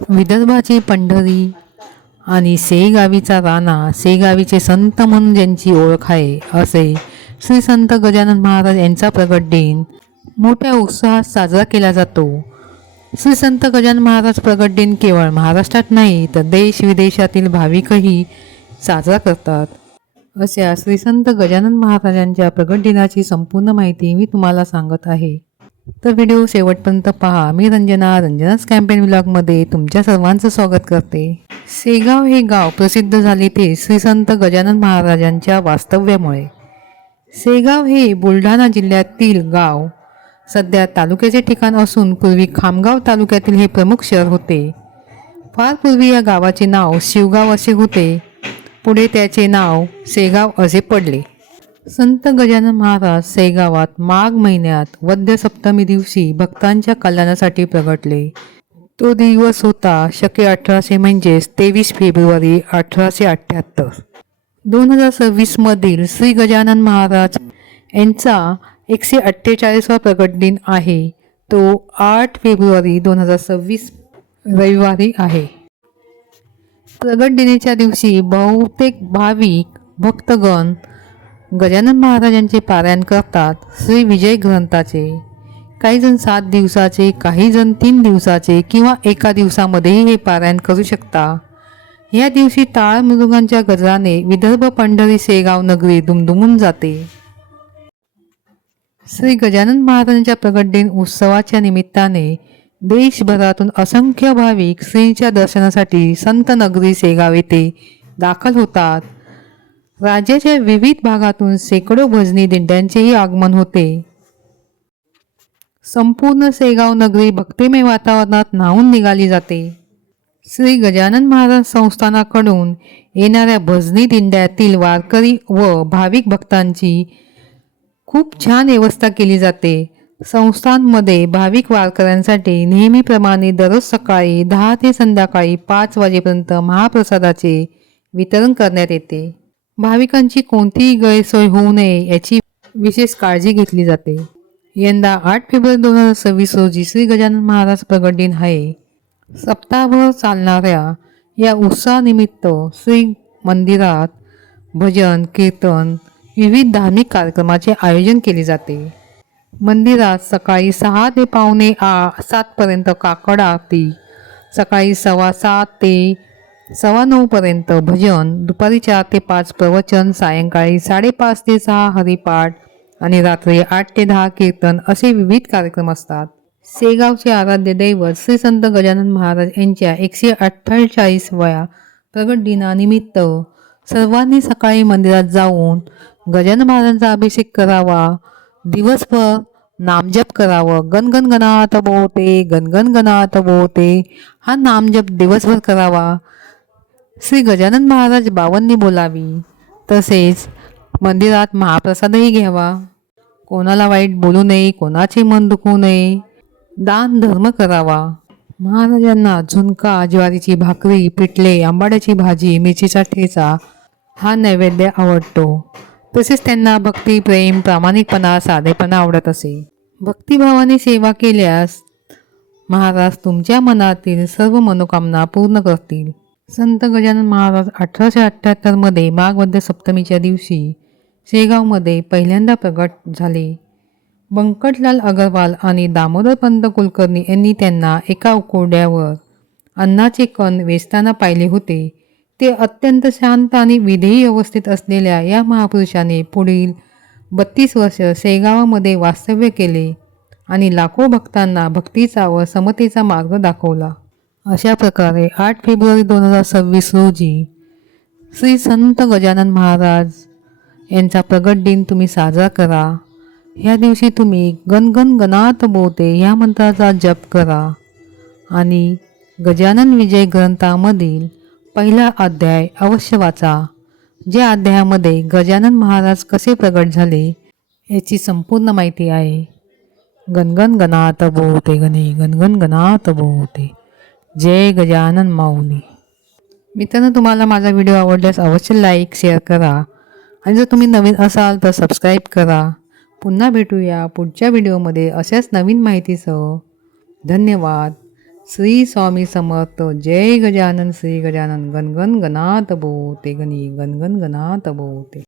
विदर्भाची पंढरी आणि सेगावीचा राणा, सेगावीचे संत म्हणून ज्यांची ओळख आहे, असे श्री संत गजानन महाराज यांचा प्रगट दिन मोठ्या उत्साहात साजरा केला जातो. श्री संत गजानन महाराज प्रगट दिन केवळ महाराष्ट्रात नाही तर देश विदेशातील भाविकही साजरा करतात. अशा श्री संत गजानन महाराजांच्या प्रगट दिनाची संपूर्ण माहिती मी तुम्हाला सांगत आहे, तर व्हिडिओ शेवटपर्यंत पहा. मी रंजनाच कॅम्पेन व्लॉगमध्ये तुमच्या सर्वांचं स्वागत करते. सेगाव हे गाव प्रसिद्ध झाले ते श्री संत गजानन महाराजांच्या वास्तव्यामुळे. सेगाव हे बुलढाणा जिल्ह्यातील गाव सध्या तालुक्याचे ठिकाण असून पूर्वी खामगाव तालुक्यातील हे प्रमुख शहर होते. फार पूर्वी या गावाचे नाव शिवगाव असे होते. पुढे त्याचे नाव सेगाव असे पडले. संत गजानन महाराज सेगावात माघ महिन्यात वद्य सप्तमी दिवशी भक्तांच्या कल्याणासाठी प्रगटले. तो दिवस होता शके 1800 म्हणजेच 23 फेब्रुवारी 1878. 2026 मधील श्री गजानन महाराज यांचा 148वा प्रगट दिन आहे. तो 8 फेब्रुवारी 2026 रविवारी आहे. प्रगट दिनाच्या दिवशी बहुतेक भाविक भक्तगण गजानन महाराजांचे पारायण करतात. श्री विजय ग्रंथाचे काही जण 7 दिवसाचे, काही जण 3 दिवसाचे किंवा एका दिवसामध्येही हे पारायण करू शकता. या दिवशी टाळ मृदुंगांच्या गजराने विदर्भ पंढरी सेगाव नगरी दुमदुमून जाते. श्री गजानन महाराजांच्या प्रगट दिन उत्सवाच्या निमित्ताने देशभरातून असंख्य भाविक श्रींच्या दर्शनासाठी संत नगरी सेगाव येथे दाखल होतात. राज्याच्या विविध भागातून शेकडो भजनी दिंड्यांचेही आगमन होते. संपूर्ण सेगाव नगरी भक्तिमय वातावरणात न्हाऊन निघाली जाते. श्री गजानन महाराज संस्थानाकडून येणाऱ्या भजनी दिंड्यातील वारकरी व भाविक भक्तांची खूप छान व्यवस्था केली जाते. संस्थांमध्ये भाविक वारकऱ्यांसाठी नेहमीप्रमाणे दररोज सकाळी 10 ते संध्याकाळी 5 वाजेपर्यंत महाप्रसादाचे वितरण करण्यात येते. भाविकांची कोणतीही गैरसोय होऊ नये याची विशेष काळजी घेतली जाते. यंदा 8 फेब्रुवारी 2026 रोजी श्री गजानन महाराज प्रगट दिन आहे. सप्ताहभर चालणाऱ्या या उत्सवानिमित्त श्री मंदिरात भजन, कीर्तन, विविध धार्मिक कार्यक्रमाचे आयोजन केले जाते. मंदिरात सकाळी 6 ते पावणे 7 पर्यंत काकड आरती, सकाळी 7:15 ते 9:15 पर्यंत भजन, दुपारी 4 ते 5 प्रवचन, सायंकाळी 5:30 ते 6 हरिपाठ आणि रात्री 8 ते 10 कीर्तन असे विविध कार्यक्रम असतात. सेगावचे आराध्य दैवत श्री संत गजानन महाराज यांच्या 148व्या प्रगट दिनानिमित्त सर्वांनी सकाळी मंदिरात जाऊन गजानन महाराजांचा अभिषेक करावा. दिवसभर नामजप करावं. गणगण गणात बोते, गणगण गणात बोते हा नामजप दिवसभर करावा. श्री गजानन महाराज बावन्नी बोलावी. तसेच मंदिरात महाप्रसादही घ्यावा. कोणाला वाईट बोलू नये, कोणाचे मन दुखवू नये. दान धर्म करावा. महाराजांना झुणका, ज्वारीची भाकरी, पिठले, आंबाड्याची भाजी, मिरचीचा ठेचा हा नैवेद्य आवडतो. तसेच त्यांना भक्ती, प्रेम, प्रामाणिकपणा, साधेपणा आवडत असे. भक्तिभावाने सेवा केल्यास महाराज तुमच्या मनातील सर्व मनोकामना पूर्ण करतील. संत गजानन महाराज 1878 मध्ये माघ वद्य सप्तमीच्या दिवशी शेगावमध्ये पहिल्यांदा प्रगट झाले. बंकटलाल अगरवाल आणि दामोदरपंत कुलकर्णी यांनी त्यांना एका उकोड्यावर अन्नाचे कण वेचताना पाहिले होते. ते अत्यंत शांत आणि विधेयी अवस्थेत असलेल्या या महापुरुषाने पुढील 32 वर्ष सेगावामध्ये वास्तव्य केले आणि लाखो भक्तांना भक्तीचा व समतेचा मार्ग दाखवला. अशा प्रकारे 8 फेब्रुवारी 2026 रोजी श्री संत गजानन महाराज यांचा प्रगट दिन तुम्ही साजरा करा. ह्या दिवशी तुम्ही गणगण गणात बोते या मंत्राचा जप करा आणि गजानन विजय ग्रंथामधील पहिला अध्याय अवश्य वाचा. ज्या अध्यायामध्ये गजानन महाराज कसे प्रगट झाले याची संपूर्ण माहिती आहे. गणगण गणात बोते गणे, गणगण गणात बोते. जय गजानन माऊली. मित्रांनो, तुम्हाला माझा व्हिडिओ आवडल्यास अवश्य लाईक, शेअर करा आणि जर तुम्ही नवीन असाल तर सबस्क्राईब करा. पुन्हा भेटूया पुढच्या व्हिडिओमध्ये अशाच नवीन माहितीसह. धन्यवाद. श्री स्वामी समर्थ. जय गजानन श्री गजानन. गणगण गणात बोते गणी गणगण गणात बोते.